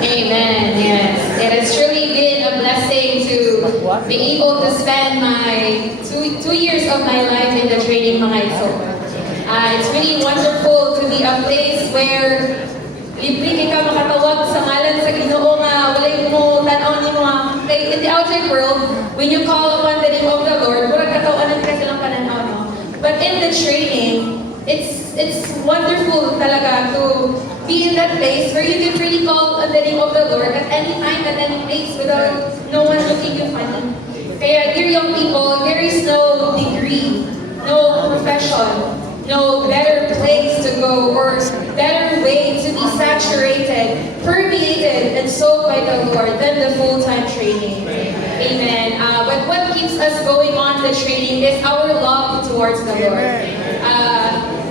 Amen. Yes. It has truly been a blessing to be able to spend my two years of my life in the training mga ito. It's really wonderful to be a place where libre ka makatawag sa ngalan sa Ginoo nga walay mo tan-aw ni mga in the outside world when you call upon the name of the Lord murag katawanan ka silang pananaw no. But in the training it's wonderful talaga to be in that place where you can really call on the name of the Lord at any time, at any place without no one looking you funny. Kaya dear young people, there is no degree, no profession, no better place to go or better way to be saturated, permeated, and sold by the Lord than the full-time training. Amen. But what keeps us going on the training is our love towards the Lord.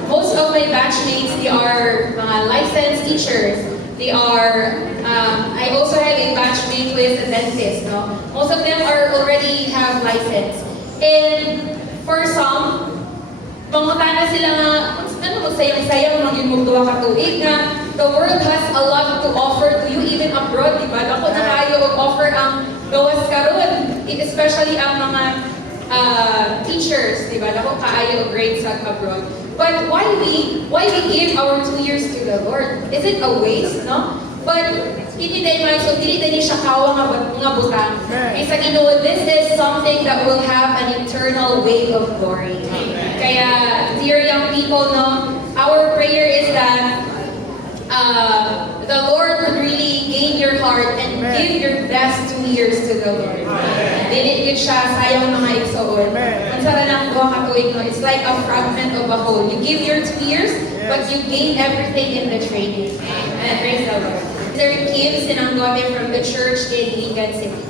Most of my batchmates, they are licensed teachers. They are, I also have a batchmate who is a dentist. No? Most of them already have license. And for some, pangutana sila nga, ano mo sayang-sayang maging mugduwa ka tuig nga, the world has a lot to offer to you even abroad, di ba? Ako na kayo offer ang gawas karon, especially ang mga teachers, di ba? Ako kaayo grades abroad. But why we give our 2 years to the Lord? Is it a waste, no? But hindi tayo siya kawa nga butang. Isa Ginoo, this is something that will have an eternal weight of glory. Kaya, dear young people, no, our prayer is that the Lord would really gain your heart and give your best 2 years to the Lord. Dinit siya, sayang mga igsoon. Ang sara ng buwang katuig, no? It's like a fragment of a whole. You give your 2 years, but you gain everything in the training. And praise the Lord. There Kim Sinanggobe from the church in Ligan City.